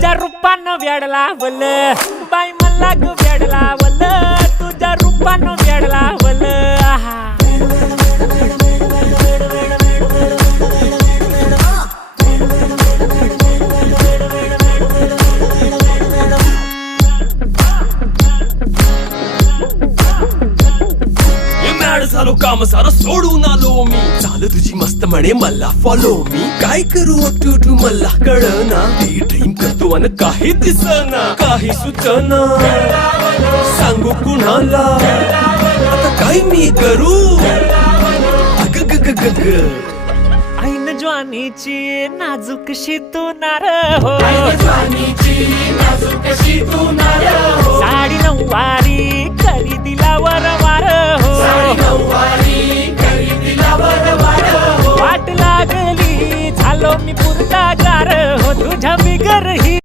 तुझ्या रूपानं वेड लावल बाई मला ग वेड लावल तुझ्या रूपानं वेड लावल आहा झालो काम सारं सोडून आलो मी चाल तुझी मस्त म्हणे मला फॉलो मी काय करू टू मला कळना ती ड्रीम करतो अन काही दिसना काही सुचना सांगू कुणाला आता काय मी करू अग ग ग ग ग ऐन ज्वानीची नाजूकशी तू नार हो साडी नऊवारी करी दिला वरवार हो वाट लागली झालो मी पुरता गार हो तुझ्या बिगर ही